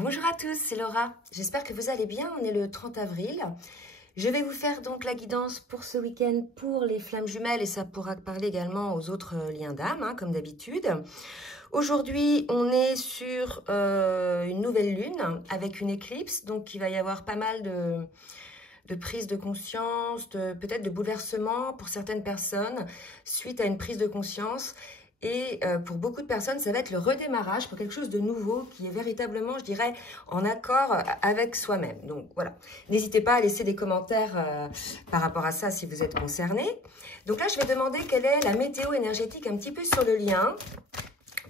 Bonjour à tous, c'est Laura. J'espère que vous allez bien. On est le 30 avril. Je vais vous faire donc la guidance pour ce week-end pour les flammes jumelles et ça pourra parler également aux autres liens d'âme, comme d'habitude. Aujourd'hui, on est sur une nouvelle lune avec une éclipse, donc il va y avoir pas mal de prise de conscience, peut-être de bouleversement pour certaines personnes suite à une prise de conscience. Et pour beaucoup de personnes, ça va être le redémarrage pour quelque chose de nouveau qui est véritablement, je dirais, en accord avec soi-même. Donc voilà, n'hésitez pas à laisser des commentaires par rapport à ça si vous êtes concernés. Donc là, je vais demander quelle est la météo énergétique un petit peu sur le lien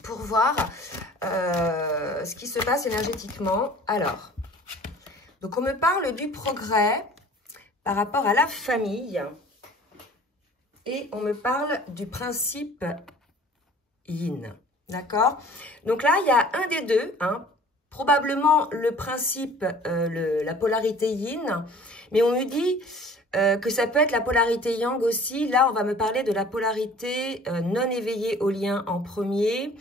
pour voir ce qui se passe énergétiquement. Alors, donc on me parle du progrès par rapport à la famille et on me parle du principe yin, d'accord? Donc là, il y a un des deux, probablement le principe, la polarité yin, mais on me dit que ça peut être la polarité yang aussi. Là, on va me parler de la polarité non éveillée au lien en premier,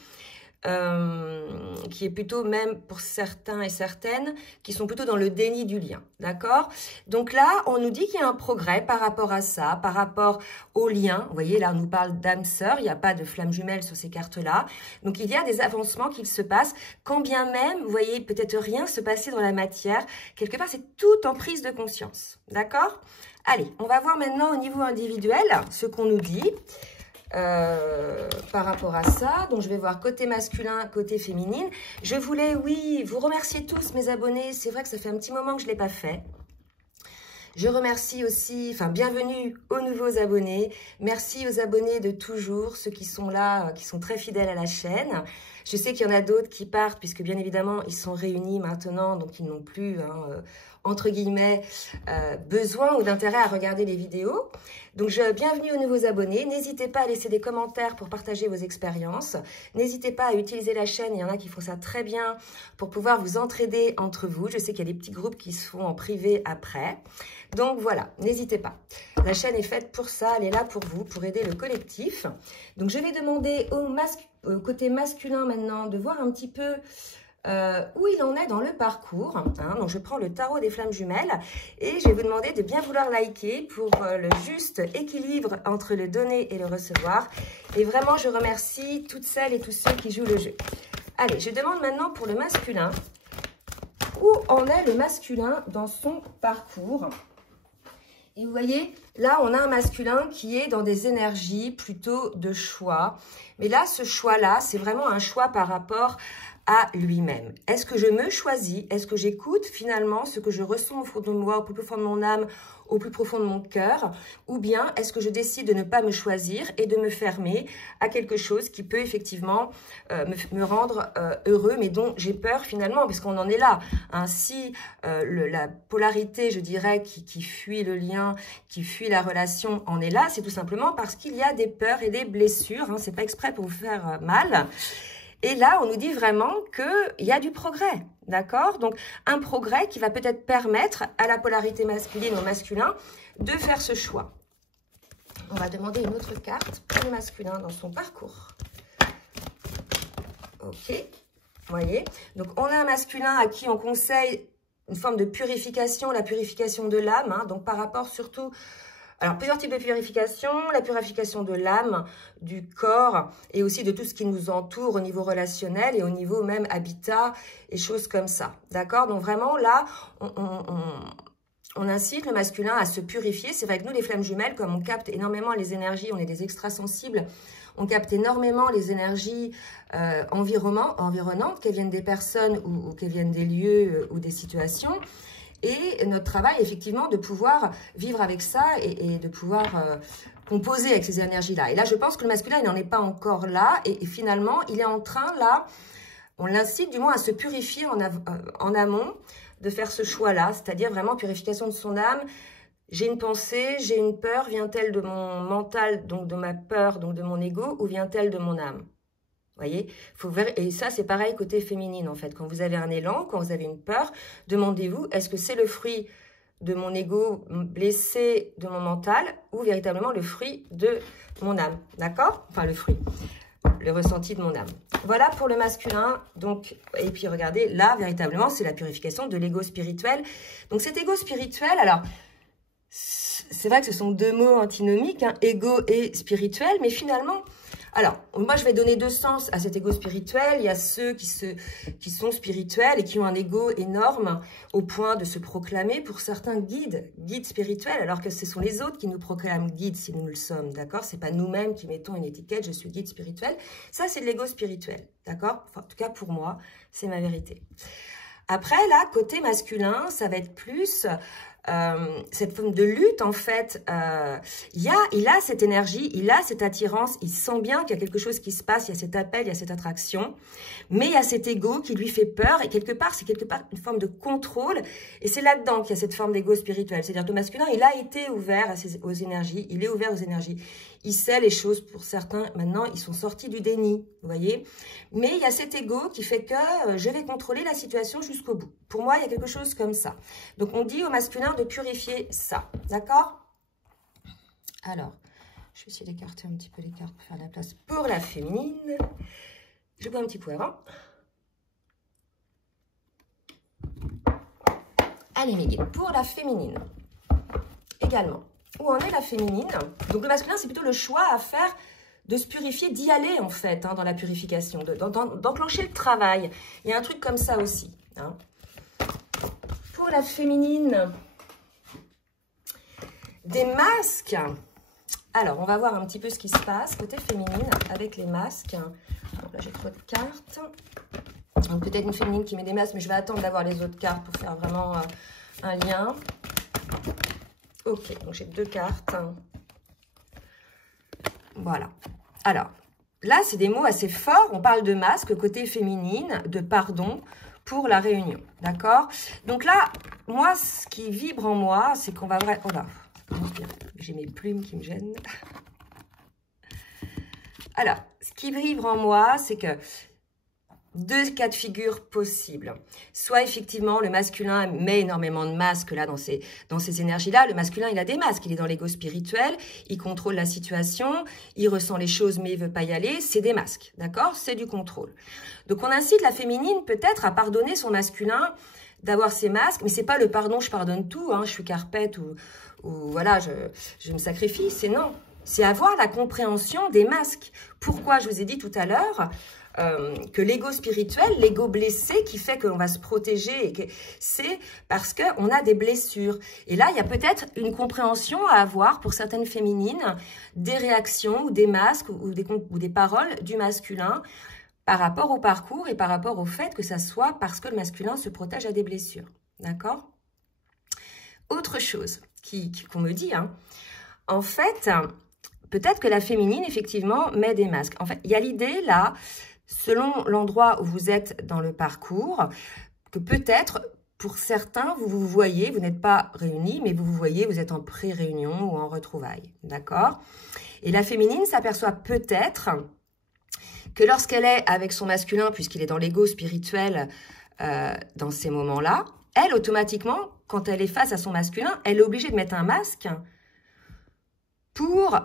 qui est plutôt même pour certains et certaines, qui sont plutôt dans le déni du lien, d'accord? Donc là, on nous dit qu'il y a un progrès par rapport à ça, par rapport au lien. Vous voyez, là, on nous parle d'âme sœur, il n'y a pas de flamme jumelle sur ces cartes-là. Donc, il y a des avancements qui se passent, quand bien même, vous voyez, peut-être rien se passer dans la matière. Quelque part, c'est tout en prise de conscience, d'accord? Allez, on va voir maintenant au niveau individuel ce qu'on nous dit. Par rapport à ça, donc je vais voir côté masculin, côté féminine. Je voulais, oui, vous remercier tous mes abonnés. C'est vrai que ça fait un petit moment que je ne l'ai pas fait. Je remercie aussi, bienvenue aux nouveaux abonnés. Merci aux abonnés de toujours, ceux qui sont là, qui sont très fidèles à la chaîne. Je sais qu'il y en a d'autres qui partent, puisque bien évidemment, ils sont réunis maintenant, donc ils n'ont plus, entre guillemets, besoin ou d'intérêt à regarder les vidéos. Donc, bienvenue aux nouveaux abonnés. N'hésitez pas à laisser des commentaires pour partager vos expériences. N'hésitez pas à utiliser la chaîne. Il y en a qui font ça très bien pour pouvoir vous entraider entre vous. Je sais qu'il y a des petits groupes qui se font en privé après. Donc, voilà, n'hésitez pas. La chaîne est faite pour ça. Elle est là pour vous, pour aider le collectif. Donc, je vais demander au côté masculin maintenant de voir un petit peu où il en est dans le parcours. Donc, je prends le tarot des flammes jumelles et je vais vous demander de bien vouloir liker pour le juste équilibre entre le donner et le recevoir. Et vraiment, je remercie toutes celles et tous ceux qui jouent le jeu. Allez, je demande maintenant pour le masculin, où en est le masculin dans son parcours? Et vous voyez, là, on a un masculin qui est dans des énergies plutôt de choix. Mais là, ce choix-là, c'est vraiment un choix par rapport à lui-même. Est-ce que je me choisis? Est-ce que j'écoute finalement ce que je ressens au fond de moi, au plus profond de mon âme, au plus profond de mon cœur? Ou bien est-ce que je décide de ne pas me choisir et de me fermer à quelque chose qui peut effectivement me rendre heureux, mais dont j'ai peur finalement, parce qu'on en est là. Si la polarité, je dirais, qui fuit le lien, qui fuit la relation, en est là, c'est tout simplement parce qu'il y a des peurs et des blessures. C'est pas exprès pour vous faire mal. Et là, on nous dit vraiment qu'il y a du progrès, d'accord? Donc, un progrès qui va peut-être permettre à la polarité masculine ou masculin de faire ce choix. On va demander une autre carte pour le masculin dans son parcours. Ok, vous voyez? Donc, on a un masculin à qui on conseille une forme de purification, la purification de l'âme, donc par rapport surtout... Alors, plusieurs types de purification, la purification de l'âme, du corps et aussi de tout ce qui nous entoure au niveau relationnel et au niveau même habitat et choses comme ça. D'accord? Donc, vraiment, là, on incite le masculin à se purifier. C'est vrai que nous, les flammes jumelles, comme on capte énormément les énergies, on est des extrasensibles, on capte énormément les énergies environnantes, qu'elles viennent des personnes ou qu'elles viennent des lieux ou des situations. Et notre travail, effectivement, de pouvoir vivre avec ça et de pouvoir composer avec ces énergies-là. Et là, je pense que le masculin, il n'en est pas encore là. Et finalement, il est en train, là, on l'incite du moins à se purifier en amont, de faire ce choix-là, c'est-à-dire vraiment purification de son âme. J'ai une pensée, j'ai une peur, vient-elle de mon mental, donc de ma peur, donc de mon ego, ou vient-elle de mon âme? Voyez, et ça, c'est pareil côté féminine, en fait. Quand vous avez un élan, quand vous avez une peur, demandez-vous, est-ce que c'est le fruit de mon ego blessé, de mon mental, ou véritablement le fruit de mon âme, d'accord? Enfin, le fruit. le ressenti de mon âme. Voilà pour le masculin. Donc, et puis regardez, là, véritablement, c'est la purification de l'ego spirituel. Donc cet ego spirituel, alors, c'est vrai que ce sont deux mots antinomiques, hein, ego et spirituel, mais finalement, alors, moi je vais donner deux sens à cet ego spirituel. Il y a ceux qui sont spirituels et qui ont un ego énorme au point de se proclamer pour certains guides spirituels, alors que ce sont les autres qui nous proclament guides si nous le sommes, d'accord? C'est pas nous-mêmes qui mettons une étiquette, je suis guide spirituel. Ça, c'est de l'ego spirituel, d'accord? Enfin, en tout cas, pour moi, c'est ma vérité. Après, là, côté masculin, ça va être plus cette forme de lutte, en fait. Il a cette énergie, il a cette attirance, il sent bien qu'il y a quelque chose qui se passe, il y a cet appel, il y a cette attraction, mais il y a cet ego qui lui fait peur, et quelque part, c'est une forme de contrôle, et c'est là-dedans qu'il y a cette forme d'ego spirituel. C'est-à-dire que le masculin, il a été ouvert aux énergies, il est ouvert aux énergies. Il sait les choses pour certains, maintenant, ils sont sortis du déni, vous voyez. Mais il y a cet ego qui fait que je vais contrôler la situation jusqu'au bout. Pour moi, il y a quelque chose comme ça. Donc, on dit au masculin de purifier ça, d'accord? Alors, je vais essayer d'écarter un petit peu les cartes pour faire la place pour la féminine. Je bois un petit coup avant. Allez, Miguel, pour la féminine, également. Où en est la féminine? Donc le masculin, c'est plutôt le choix à faire de se purifier, d'y aller en fait, hein, dans la purification, d'enclencher le travail. Il y a un truc comme ça aussi. Hein. Pour la féminine, des masques. Alors, on va voir un petit peu ce qui se passe côté féminine avec les masques. Donc là, j'ai trop de cartes. Donc peut-être une féminine qui met des masques, mais je vais attendre d'avoir les autres cartes pour faire vraiment un lien. Ok, donc j'ai deux cartes. Voilà. Alors, là, c'est des mots assez forts. On parle de masque, côté féminine, de pardon pour la réunion. D'accord? Donc là, moi, ce qui vibre en moi, c'est qu'on va vraiment... Oh là, j'ai mes plumes qui me gênent. Alors, ce qui vibre en moi, c'est que deux cas de figure possibles. Soit effectivement, le masculin met énormément de masques là dans ces énergies-là. Le masculin, il a des masques. Il est dans l'ego spirituel. Il contrôle la situation. Il ressent les choses, mais il veut pas y aller. C'est des masques, d'accord? C'est du contrôle. Donc, on incite la féminine peut-être à pardonner son masculin d'avoir ses masques. Mais c'est pas le pardon, je pardonne tout. Hein, je suis carpette ou voilà, je me sacrifie. C'est non. C'est avoir la compréhension des masques. Pourquoi? Je vous ai dit tout à l'heure que l'ego spirituel, l'ego blessé qui fait qu'on va se protéger, c'est parce qu'on a des blessures. Et là, il y a peut-être une compréhension à avoir pour certaines féminines, des réactions ou des masques ou des paroles du masculin par rapport au parcours et par rapport au fait que ça soit parce que le masculin se protège à des blessures. D'accord? Autre chose qu'on me dit, hein, en fait, peut-être que la féminine, effectivement, met des masques. En fait, il y a l'idée, là, selon l'endroit où vous êtes dans le parcours, que peut-être, pour certains, vous vous voyez, vous n'êtes pas réunis, mais vous vous voyez, vous êtes en pré-réunion ou en retrouvailles, d'accord? Et la féminine s'aperçoit peut-être que lorsqu'elle est avec son masculin, puisqu'il est dans l'ego spirituel dans ces moments-là, elle, automatiquement, quand elle est face à son masculin, elle est obligée de mettre un masque pour...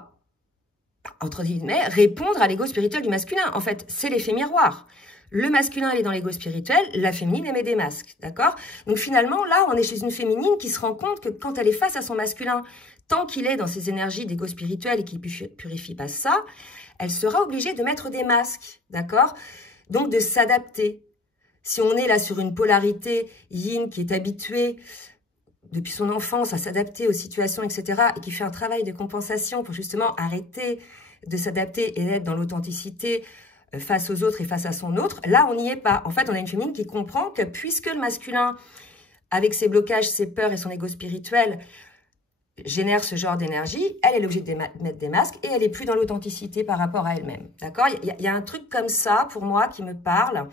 entre guillemets, répondre à l'ego spirituel du masculin. En fait, c'est l'effet miroir. Le masculin, il est dans l'ego spirituel, la féminine, elle met des masques, d'accord? Donc finalement, là, on est chez une féminine qui se rend compte que quand elle est face à son masculin, tant qu'il est dans ses énergies d'ego spirituel et qu'il ne purifie pas ça, elle sera obligée de mettre des masques, d'accord? Donc de s'adapter. Si on est là sur une polarité yin qui est habituée depuis son enfance à s'adapter aux situations, etc., et qui fait un travail de compensation pour justement arrêter de s'adapter et d'être dans l'authenticité face aux autres et face à son autre, là, on n'y est pas. En fait, on a une féminine qui comprend que puisque le masculin, avec ses blocages, ses peurs et son ego spirituel, génère ce genre d'énergie, elle est obligée de mettre des masques et elle n'est plus dans l'authenticité par rapport à elle-même. D'accord? Il y a un truc comme ça, pour moi, qui me parle.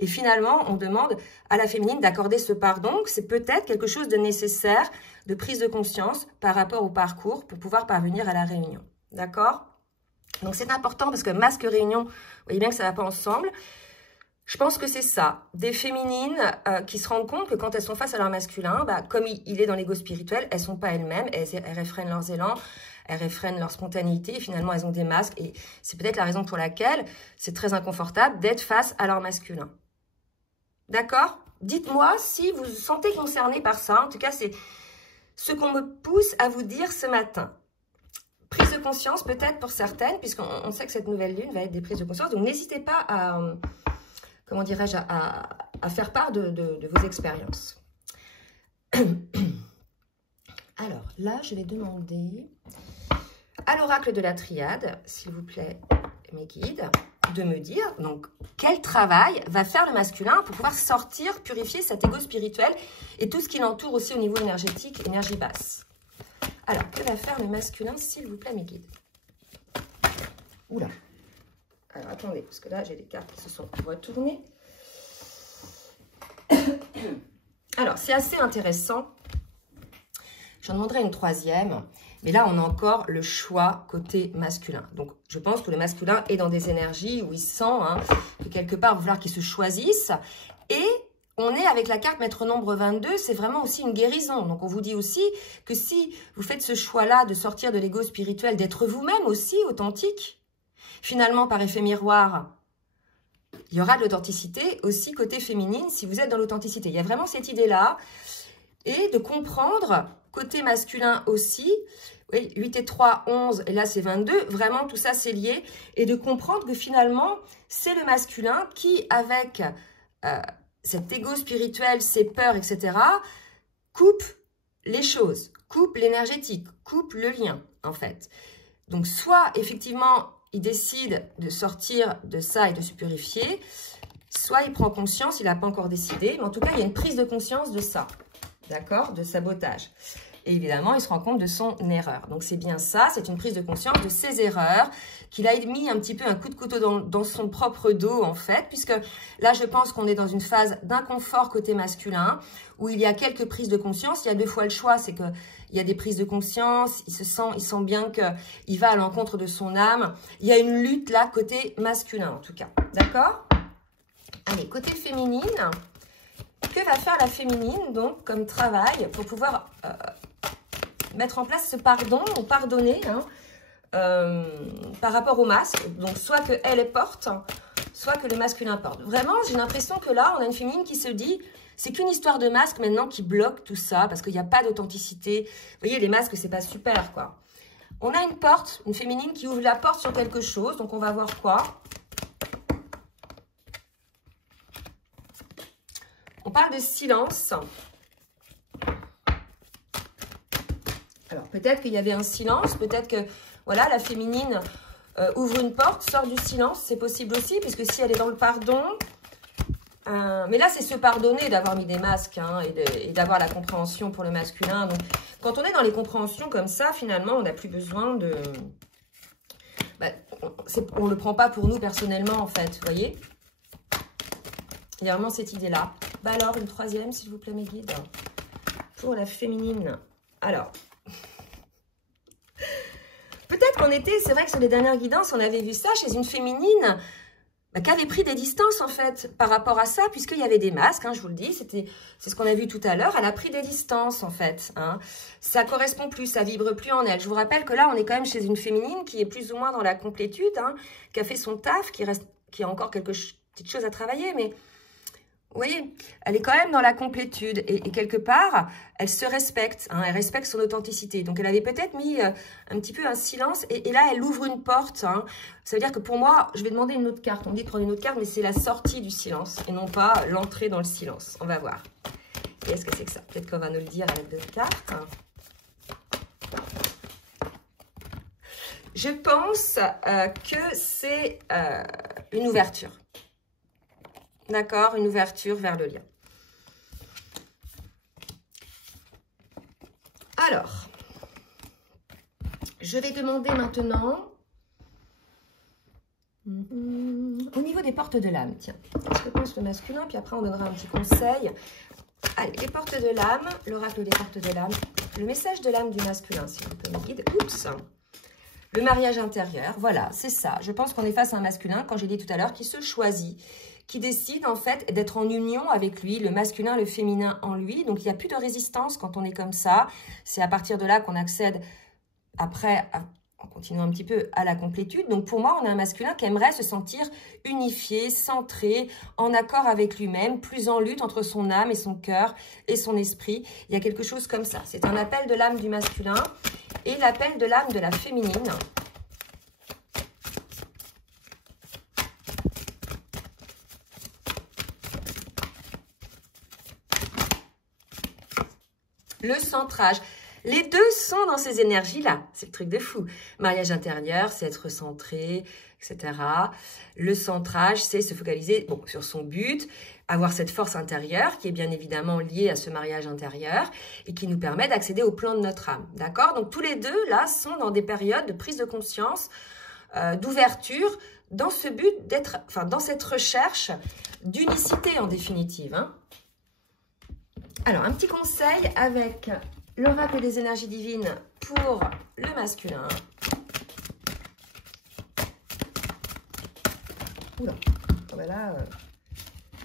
Et finalement, on demande à la féminine d'accorder ce pardon. C'est peut-être quelque chose de nécessaire, de prise de conscience par rapport au parcours pour pouvoir parvenir à la réunion. D'accord? Donc, c'est important parce que masque réunion, vous voyez bien que ça ne va pas ensemble. Je pense que c'est ça. Des féminines qui se rendent compte que quand elles sont face à leur masculin, bah, comme il est dans l'ego spirituel, elles ne sont pas elles-mêmes, elles réfrènent leurs élans, elles réfrènent leur spontanéité et finalement elles ont des masques. Et c'est peut-être la raison pour laquelle c'est très inconfortable d'être face à leur masculin. D'accord? Dites-moi si vous vous sentez concerné par ça. En tout cas, c'est ce qu'on me pousse à vous dire ce matin. Prise de conscience peut-être pour certaines, puisqu'on sait que cette nouvelle lune va être des prises de conscience. Donc n'hésitez pas à, comment dirais-je, à faire part de vos expériences. Alors là, je vais demander à l'oracle de la triade, s'il vous plaît, mes guides, de me dire donc quel travail va faire le masculin pour pouvoir sortir, purifier cet ego spirituel et tout ce qui l'entoure aussi au niveau énergétique, énergie basse. Alors, que va faire le masculin, s'il vous plaît, mes guides? Oula. Alors, attendez, parce que là, j'ai des cartes qui se sont retournées. Alors, c'est assez intéressant. J'en demanderai une troisième. Mais là, on a encore le choix côté masculin. Donc, je pense que le masculin est dans des énergies où il sent que quelque part, il va falloir qu'il se choisisse. Et on est avec la carte maître nombre 22, c'est vraiment aussi une guérison. Donc, on vous dit aussi que si vous faites ce choix-là de sortir de l'ego spirituel, d'être vous-même aussi authentique, finalement, par effet miroir, il y aura de l'authenticité aussi côté féminine si vous êtes dans l'authenticité. Il y a vraiment cette idée-là. Et de comprendre, côté masculin aussi, oui, 8 et 3, 11, et là c'est 22, vraiment tout ça c'est lié. Et de comprendre que finalement, c'est le masculin qui, avec cet ego spirituel, ses peurs, etc., coupe les choses, coupe l'énergétique, coupe le lien, en fait. Donc, soit, effectivement, il décide de sortir de ça et de se purifier, soit il prend conscience, il n'a pas encore décidé, mais en tout cas, il y a une prise de conscience de ça, d'accord, de sabotage. Et évidemment, il se rend compte de son erreur. Donc, c'est bien ça, c'est une prise de conscience de ses erreurs, qu'il a mis un petit peu un coup de couteau dans son propre dos, en fait, puisque là, je pense qu'on est dans une phase d'inconfort côté masculin, où il y a quelques prises de conscience. Il y a deux fois le choix, c'est qu'il y a des prises de conscience, il sent bien qu'il va à l'encontre de son âme. Il y a une lutte, là, côté masculin, en tout cas. D'accord? Allez, côté féminine, que va faire la féminine, donc, comme travail, pour pouvoir mettre en place ce pardon, ou pardonner, par rapport au masque, donc soit qu'elle est porte, soit que le masculin porte. Vraiment, j'ai l'impression que là, on a une féminine qui se dit, c'est qu'une histoire de masque maintenant qui bloque tout ça, parce qu'il n'y a pas d'authenticité. Vous voyez, les masques, c'est pas super, quoi. On a une porte, une féminine qui ouvre la porte sur quelque chose, donc on va voir quoi. On parle de silence. Alors, peut-être qu'il y avait un silence, peut-être que, voilà, la féminine ouvre une porte, sort du silence, c'est possible aussi, puisque si elle est dans le pardon, mais là, c'est se pardonner d'avoir mis des masques et d'avoir la compréhension pour le masculin. Donc, quand on est dans les compréhensions comme ça, finalement, on n'a plus besoin de... on ne le prend pas pour nous personnellement, en fait, vous voyez? Il y a vraiment cette idée-là. Alors, une troisième, s'il vous plaît, mes guides, pour la féminine. Alors... Peut-être qu'on était, c'est vrai que sur les dernières guidances, on avait vu ça chez une féminine qui avait pris des distances, en fait, par rapport à ça, puisqu'il y avait des masques, je vous le dis, c'est ce qu'on a vu tout à l'heure, elle a pris des distances, en fait. Ça correspond plus, ça vibre plus en elle. Je vous rappelle que là, on est quand même chez une féminine qui est plus ou moins dans la complétude, qui a fait son taf, qui a encore petite chose à travailler, mais... Vous voyez, elle est quand même dans la complétude et quelque part, elle se respecte, elle respecte son authenticité. Donc, elle avait peut-être mis un petit peu un silence et là, elle ouvre une porte. Ça veut dire que pour moi, je vais demander une autre carte. On dit de prendre une autre carte, mais c'est la sortie du silence et non pas l'entrée dans le silence. On va voir. Qu'est-ce que c'est que ça? Peut-être qu'on va nous le dire avec d'autres cartes. Je pense que c'est une ouverture. D'accord, une ouverture vers le lien. Alors, je vais demander maintenant, au niveau des portes de l'âme, tiens, qu'est-ce que pense le masculin, puis après on donnera un petit conseil. Allez, les portes de l'âme, l'oracle des portes de l'âme, le message de l'âme du masculin, s'il vous plaît, mes guides. Oups, le mariage intérieur, voilà, c'est ça. Je pense qu'on est face à un masculin, quand j'ai dit tout à l'heure, qui se choisit, qui décide en fait d'être en union avec lui, le masculin, le féminin en lui. Donc, il n'y a plus de résistance quand on est comme ça. C'est à partir de là qu'on accède après, en continuant un petit peu à la complétude. Donc, pour moi, on a un masculin qui aimerait se sentir unifié, centré, en accord avec lui-même, plus en lutte entre son âme et son cœur et son esprit. Il y a quelque chose comme ça. C'est un appel de l'âme du masculin et l'appel de l'âme de la féminine. Le centrage. Les deux sont dans ces énergies-là. C'est le truc de fou. Mariage intérieur, c'est être centré, etc. Le centrage, c'est se focaliser sur son but, avoir cette force intérieure qui est bien évidemment liée à ce mariage intérieur et qui nous permet d'accéder au plan de notre âme. D'accord? Donc, tous les deux, là, sont dans des périodes de prise de conscience, d'ouverture, dans ce but d'être, dans cette recherche d'unicité en définitive, hein. Alors, un petit conseil avec l'oracle des énergies divines pour le masculin. Oula, voilà,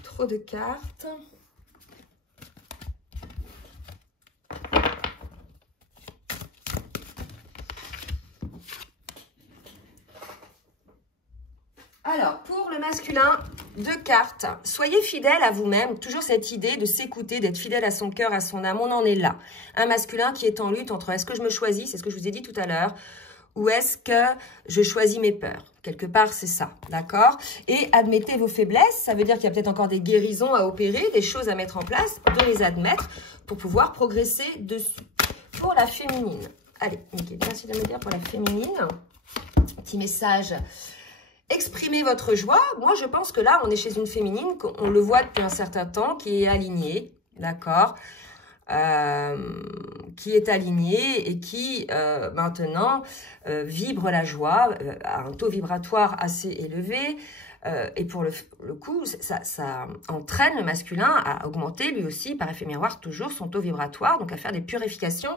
trop de cartes. Alors, pour le masculin, 2 cartes. Soyez fidèle à vous-même. Toujours cette idée de s'écouter, d'être fidèle à son cœur, à son âme. On en est là. Un masculin qui est en lutte entre est-ce que je me choisis, c'est ce que je vous ai dit tout à l'heure, ou est-ce que je choisis mes peurs. Quelque part, c'est ça, d'accord? Et admettez vos faiblesses. Ça veut dire qu'il y a peut-être encore des guérisons à opérer, des choses à mettre en place, de les admettre pour pouvoir progresser dessus. Pour la féminine. Allez, nickel. Merci de me dire pour la féminine. Petit message. Exprimez votre joie. Moi, je pense que là, on est chez une féminine, on le voit depuis un certain temps, qui est alignée, d'accord, qui est alignée et qui, maintenant, vibre la joie à un taux vibratoire assez élevé. Et pour le coup, ça entraîne le masculin à augmenter, lui aussi, par effet miroir, toujours son taux vibratoire, donc à faire des purifications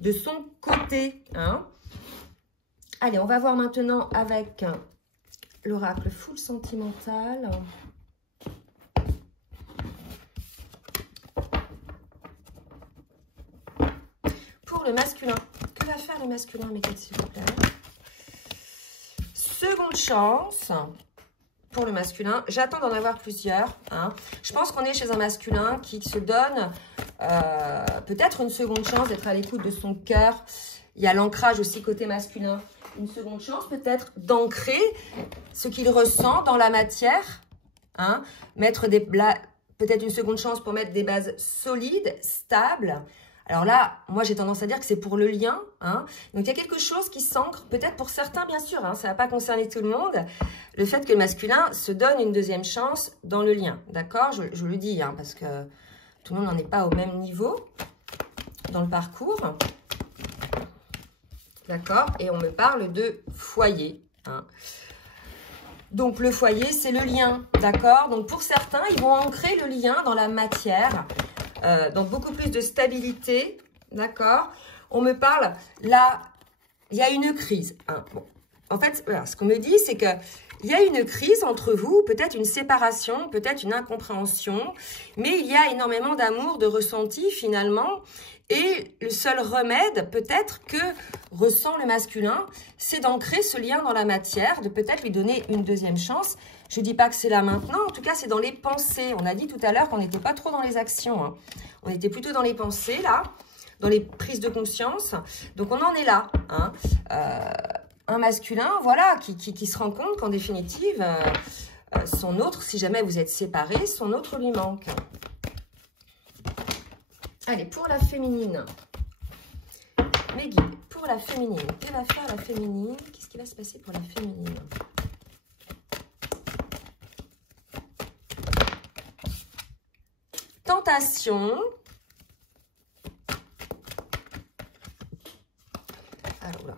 de son côté, hein. Allez, on va voir maintenant avec l'oracle full sentimental. Pour le masculin, que va faire le masculin, mes quêtes, s'il vous plaît? Seconde chance pour le masculin. J'attends d'en avoir plusieurs, hein. Je pense qu'on est chez un masculin qui se donne peut-être une seconde chance d'être à l'écoute de son cœur. Il y a l'ancrage aussi côté masculin. Une seconde chance peut-être d'ancrer ce qu'il ressent dans la matière, hein, mettre peut-être une seconde chance pour mettre des bases solides, stables. Alors là, moi j'ai tendance à dire que c'est pour le lien, hein. Donc il y a quelque chose qui s'ancre, peut-être pour certains bien sûr, hein, ça ne va pas concerner tout le monde, le fait que le masculin se donne une deuxième chance dans le lien, d'accord? Je le dis, hein, parce que tout le monde n'en est pas au même niveau dans le parcours. D'accord? Et on me parle de foyer, hein. Donc, le foyer, c'est le lien, d'accord? Donc, pour certains, ils vont ancrer le lien dans la matière, dans beaucoup plus de stabilité, d'accord? On me parle, là, il y a une crise, hein. Bon. En fait, voilà, ce qu'on me dit, c'est qu'il y a une crise entre vous, peut-être une séparation, peut-être une incompréhension, mais il y a énormément d'amour, de ressenti, finalement. Et le seul remède, peut-être, que ressent le masculin, c'est d'ancrer ce lien dans la matière, de peut-être lui donner une deuxième chance. Je ne dis pas que c'est là maintenant, en tout cas, c'est dans les pensées. On a dit tout à l'heure qu'on n'était pas trop dans les actions, hein. On était plutôt dans les pensées, là, dans les prises de conscience. Donc, on en est là, hein. Un masculin, voilà, qui se rend compte qu'en définitive, son autre, si jamais vous êtes séparés, son autre lui manque. Allez, pour la féminine, mes guides, pour la féminine, que va faire la féminine? Qu'est-ce qui va se passer pour la féminine? Tentation. Alors là,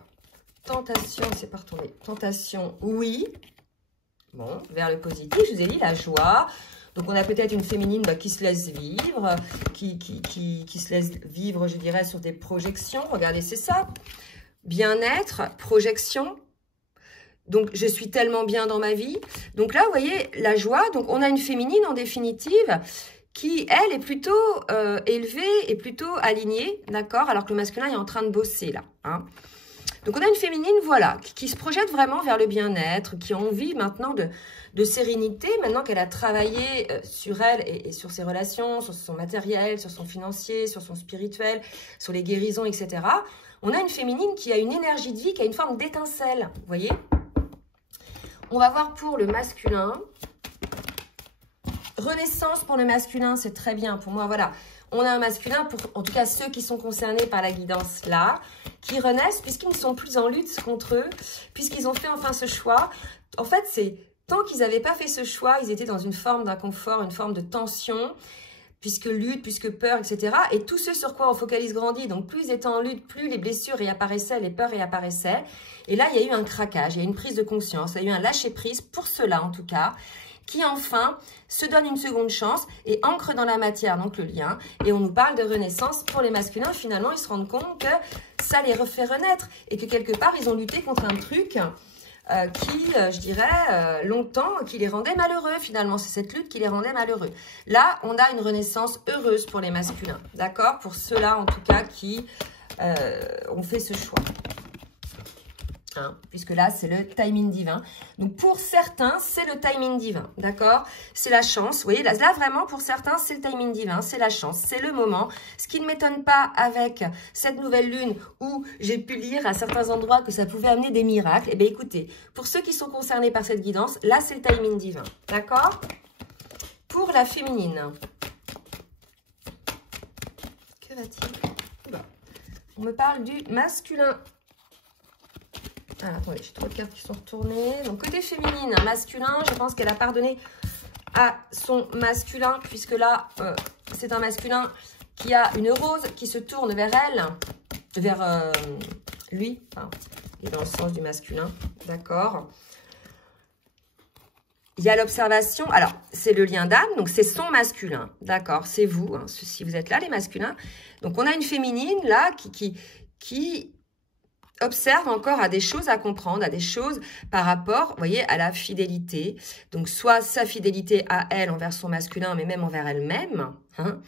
tentation, c'est pas retourné. Tentation, oui. Bon, vers le positif, je vous ai dit la joie. Donc, on a peut-être une féminine qui se laisse vivre, qui se laisse vivre, je dirais, sur des projections. Regardez, c'est ça. Bien-être, projection. Donc, je suis tellement bien dans ma vie. Donc là, vous voyez, la joie. Donc, on a une féminine, en définitive, qui, elle, est plutôt élevée et plutôt alignée, d'accord? Alors que le masculin est en train de bosser, là, hein. Donc, on a une féminine, voilà, qui se projette vraiment vers le bien-être, qui a envie maintenant de sérénité, maintenant qu'elle a travaillé sur elle et sur ses relations, sur son matériel, sur son financier, sur son spirituel, sur les guérisons, etc. On a une féminine qui a une énergie de vie, qui a une forme d'étincelle, vous voyez? On va voir pour le masculin. Renaissance pour le masculin, c'est très bien pour moi, voilà. On a un masculin, pour en tout cas ceux qui sont concernés par la guidance là, qui renaissent puisqu'ils ne sont plus en lutte contre eux, puisqu'ils ont fait enfin ce choix. En fait, c'est tant qu'ils n'avaient pas fait ce choix, ils étaient dans une forme d'inconfort, une forme de tension, puisque lutte, puisque peur, etc. Et tout ce sur quoi on focalise grandit. Donc plus ils étaient en lutte, plus les blessures réapparaissaient, les peurs réapparaissaient. Et là, il y a eu un craquage, il y a eu une prise de conscience, il y a eu un lâcher-prise, pour cela en tout cas, qui enfin se donne une seconde chance et ancre dans la matière, donc le lien. Et on nous parle de renaissance pour les masculins. Finalement, ils se rendent compte que ça les refait renaître et que quelque part, ils ont lutté contre un truc qui, je dirais, longtemps, qui les rendait malheureux finalement. C'est cette lutte qui les rendait malheureux. Là, on a une renaissance heureuse pour les masculins, d'accord? Pour ceux-là, en tout cas, qui ont fait ce choix. Hein, puisque là, c'est le timing divin. Donc, pour certains, c'est le timing divin, d'accord? C'est la chance. Vous voyez, là, vraiment, pour certains, c'est le timing divin, c'est la chance, c'est le moment. Ce qui ne m'étonne pas avec cette nouvelle lune où j'ai pu lire à certains endroits que ça pouvait amener des miracles. Eh bien, écoutez, pour ceux qui sont concernés par cette guidance, là, c'est le timing divin, d'accord? Pour la féminine. Que va-t-il? On me parle du masculin. Ah, attendez, j'ai trop de cartes qui sont retournées. Donc, côté féminine, masculin, je pense qu'elle a pardonné à son masculin, puisque là, c'est un masculin qui a une rose qui se tourne vers elle, vers lui, enfin, et dans le sens du masculin, d'accord. Il y a l'observation, alors, c'est le lien d'âme, donc c'est son masculin, d'accord, c'est vous, hein, si vous êtes là, les masculins. Donc, on a une féminine, là, qui observe encore à des choses à comprendre, à des choses par rapport, vous voyez, à la fidélité. Donc, soit sa fidélité à elle envers son masculin, mais même envers elle-même, hein,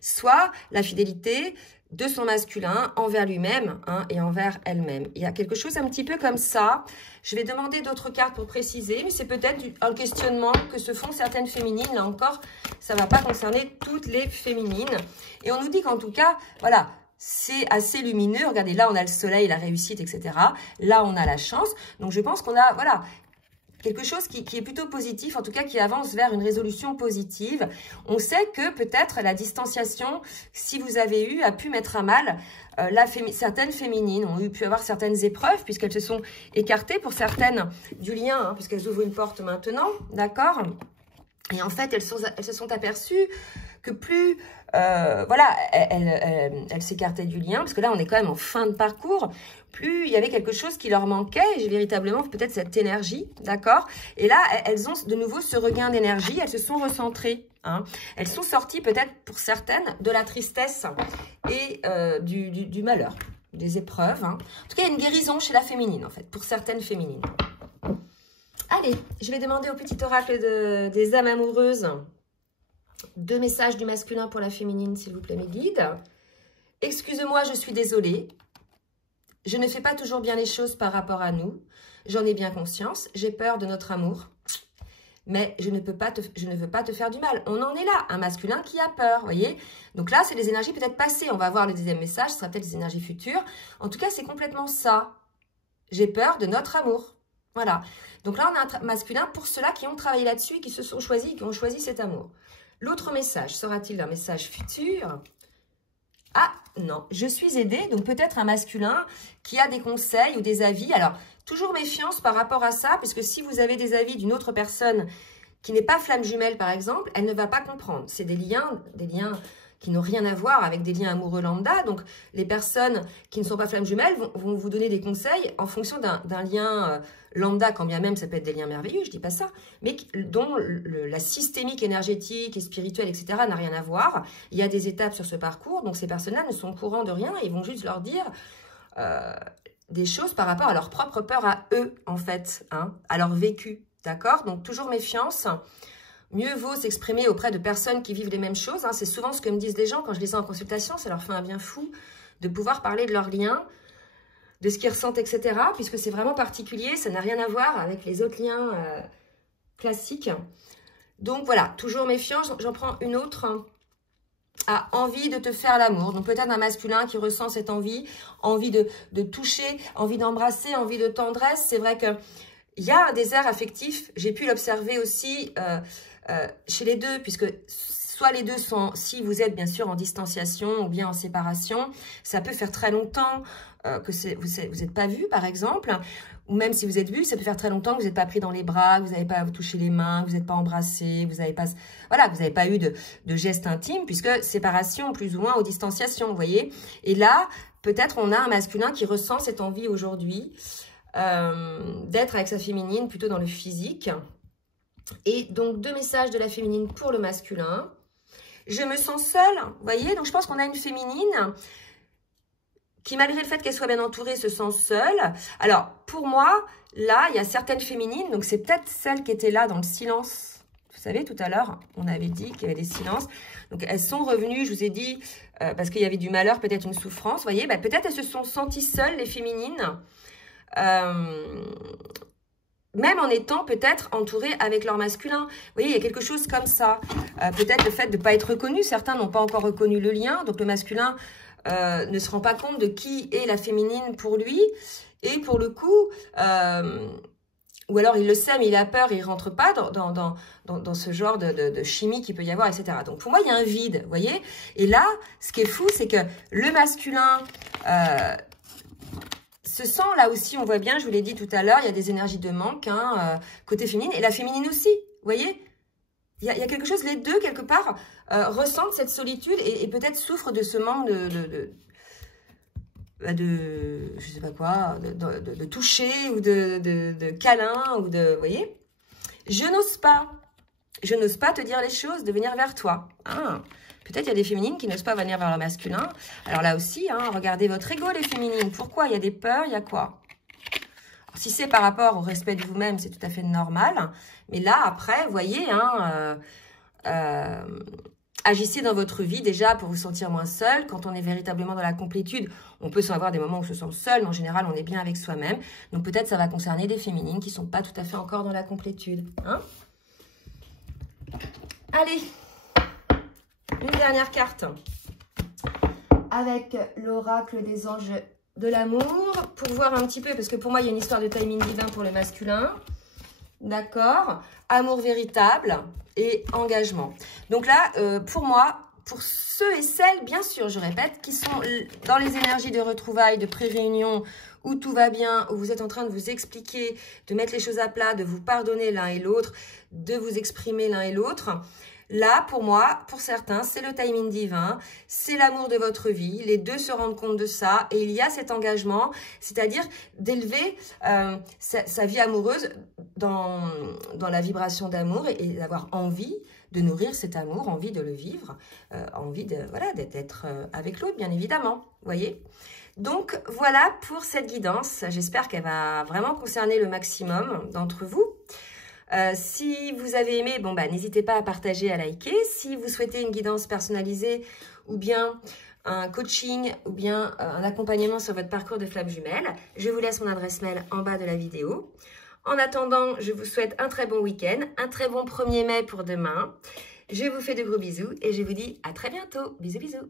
soit la fidélité de son masculin envers lui-même, hein, et envers elle-même. Il y a quelque chose un petit peu comme ça. Je vais demander d'autres cartes pour préciser, mais c'est peut-être un questionnement que se font certaines féminines. Là encore, ça ne va pas concerner toutes les féminines. Et on nous dit qu'en tout cas, voilà, c'est assez lumineux. Regardez, là, on a le soleil, la réussite, etc. Là, on a la chance. Donc, je pense qu'on a, voilà, quelque chose qui est plutôt positif, en tout cas, qui avance vers une résolution positive. On sait que peut-être la distanciation, si vous avez eu, a pu mettre à mal certaines féminines ont pu avoir certaines épreuves, puisqu'elles se sont écartées pour certaines du lien, hein, puisqu'elles ouvrent une porte maintenant, d'accord? Et en fait, elles se sont aperçues que plus, voilà, elles s'écartaient du lien, parce que là, on est quand même en fin de parcours, plus il y avait quelque chose qui leur manquait, et j'ai véritablement peut-être cette énergie, d'accord? Et là, elles ont de nouveau ce regain d'énergie, elles se sont recentrées, hein. Elles sont sorties peut-être pour certaines de la tristesse et du malheur, des épreuves, hein. En tout cas, il y a une guérison chez la féminine, en fait, pour certaines féminines. Allez, je vais demander au petit oracle des âmes amoureuses 2 messages du masculin pour la féminine, s'il vous plaît, mes guides. Excusez-moi, je suis désolée. Je ne fais pas toujours bien les choses par rapport à nous. J'en ai bien conscience. J'ai peur de notre amour. Mais je ne veux pas te faire du mal. On en est là, un masculin qui a peur, voyez. Donc là, c'est des énergies peut-être passées. On va voir le deuxième message, ce sera peut-être des énergies futures. En tout cas, c'est complètement ça. J'ai peur de notre amour. Voilà. Donc là, on a un masculin pour ceux-là qui ont travaillé là-dessus et qui se sont choisis, qui ont choisi cet amour. L'autre message, sera-t-il un message futur? Ah, non, je suis aidée. Donc peut-être un masculin qui a des conseils ou des avis. Alors, toujours méfiance par rapport à ça, parce que si vous avez des avis d'une autre personne qui n'est pas flamme jumelle, par exemple, elle ne va pas comprendre. C'est des liens qui n'ont rien à voir avec des liens amoureux lambda. Donc, les personnes qui ne sont pas flammes jumelles vont vous donner des conseils en fonction d'un lien lambda, quand bien même ça peut être des liens merveilleux, je dis pas ça, mais dont la systémique énergétique et spirituelle, etc. n'a rien à voir. Il y a des étapes sur ce parcours, donc ces personnes-là ne sont au courant de rien, ils vont juste leur dire des choses par rapport à leur propre peur à eux, en fait, hein, à leur vécu, d'accord? Donc, toujours méfiance. Mieux vaut s'exprimer auprès de personnes qui vivent les mêmes choses. Hein. C'est souvent ce que me disent les gens quand je les ai en consultation. Ça leur fait un bien fou de pouvoir parler de leurs liens de ce qu'ils ressentent, etc. Puisque c'est vraiment particulier, ça n'a rien à voir avec les autres liens classiques. Donc voilà, toujours méfiant, j'en prends une autre. A envie de te faire l'amour. Donc peut-être un masculin qui ressent cette envie de toucher, envie d'embrasser, envie de tendresse. C'est vrai que il y a un désert affectif. J'ai pu l'observer aussi chez les deux, puisque soit les deux sont, si vous êtes bien sûr en distanciation ou bien en séparation, ça peut faire très longtemps que vous n'êtes pas vus, par exemple. Ou même si vous êtes vus, ça peut faire très longtemps que vous n'êtes pas pris dans les bras, que vous n'avez pas à vous toucher les mains, que vous n'êtes pas embrassé, vous n'avez pas, voilà, vous n'avez pas eu de gestes intimes, puisque séparation plus ou moins ou distanciation, vous voyez. Et là, peut-être on a un masculin qui ressent cette envie aujourd'hui d'être avec sa féminine plutôt dans le physique. Et donc, 2 messages de la féminine pour le masculin. Je me sens seule, vous voyez. Donc, je pense qu'on a une féminine qui, malgré le fait qu'elle soit bien entourée, se sent seule. Alors, pour moi, là, il y a certaines féminines, donc c'est peut-être celle qui était là dans le silence. Vous savez, tout à l'heure, on avait dit qu'il y avait des silences. Donc, elles sont revenues, je vous ai dit, parce qu'il y avait du malheur, peut-être une souffrance. Vous voyez, bah, peut-être elles se sont senties seules, les féminines, même en étant peut-être entourées avec leur masculin. Vous voyez, il y a quelque chose comme ça. Peut-être le fait de ne pas être reconnu. Certains n'ont pas encore reconnu le lien, donc le masculin ne se rend pas compte de qui est la féminine pour lui. Et pour le coup, ou alors il le sait, mais il a peur et il ne rentre pas dans ce genre de chimie qu'il peut y avoir, etc. Donc pour moi, il y a un vide, vous voyez. Et là, ce qui est fou, c'est que le masculin se sent, là aussi, on voit bien, je vous l'ai dit tout à l'heure, il y a des énergies de manque, côté féminine, et la féminine aussi, vous voyez. Il y a quelque chose, les deux, quelque part, ressentent cette solitude et peut-être souffrent de ce manque de je sais pas quoi, de toucher ou de câlin ou de, vous voyez. Je n'ose pas te dire les choses, de venir vers toi. Peut-être il y a des féminines qui n'osent pas venir vers le masculin. Alors là aussi, regardez votre ego, les féminines. Pourquoi? Il y a des peurs, il y a quoi? Alors, si c'est par rapport au respect de vous-même, c'est tout à fait normal. Mais là, après, vous voyez, agissez dans votre vie déjà pour vous sentir moins seul. Quand on est véritablement dans la complétude, on peut avoir des moments où on se sent seul, mais en général, on est bien avec soi-même. Donc peut-être ça va concerner des féminines qui ne sont pas tout à fait encore dans la complétude. Allez, une dernière carte avec l'oracle des anges de l'amour pour voir un petit peu, parce que pour moi, il y a une histoire de timing divin pour le masculin. D'accord? Amour véritable et engagement. Donc là, pour moi, pour ceux et celles, bien sûr, je répète, qui sont dans les énergies de retrouvailles, de pré-réunion, où tout va bien, où vous êtes en train de vous expliquer, de mettre les choses à plat, de vous pardonner l'un et l'autre, de vous exprimer l'un et l'autre. Là, pour moi, pour certains, c'est le timing divin, c'est l'amour de votre vie. Les deux se rendent compte de ça et il y a cet engagement, c'est-à-dire d'élever sa vie amoureuse dans la vibration d'amour et d'avoir envie de nourrir cet amour, envie de le vivre, envie d'être avec l'autre, bien évidemment. Vous voyez ? Donc, voilà pour cette guidance. J'espère qu'elle va vraiment concerner le maximum d'entre vous. Si vous avez aimé, n'hésitez pas à partager, à liker. Si vous souhaitez une guidance personnalisée ou bien un coaching ou bien un accompagnement sur votre parcours de flamme jumelle, je vous laisse mon adresse mail en bas de la vidéo. En attendant, je vous souhaite un très bon week-end, un très bon 1er mai pour demain. Je vous fais de gros bisous et je vous dis à très bientôt. Bisous, bisous.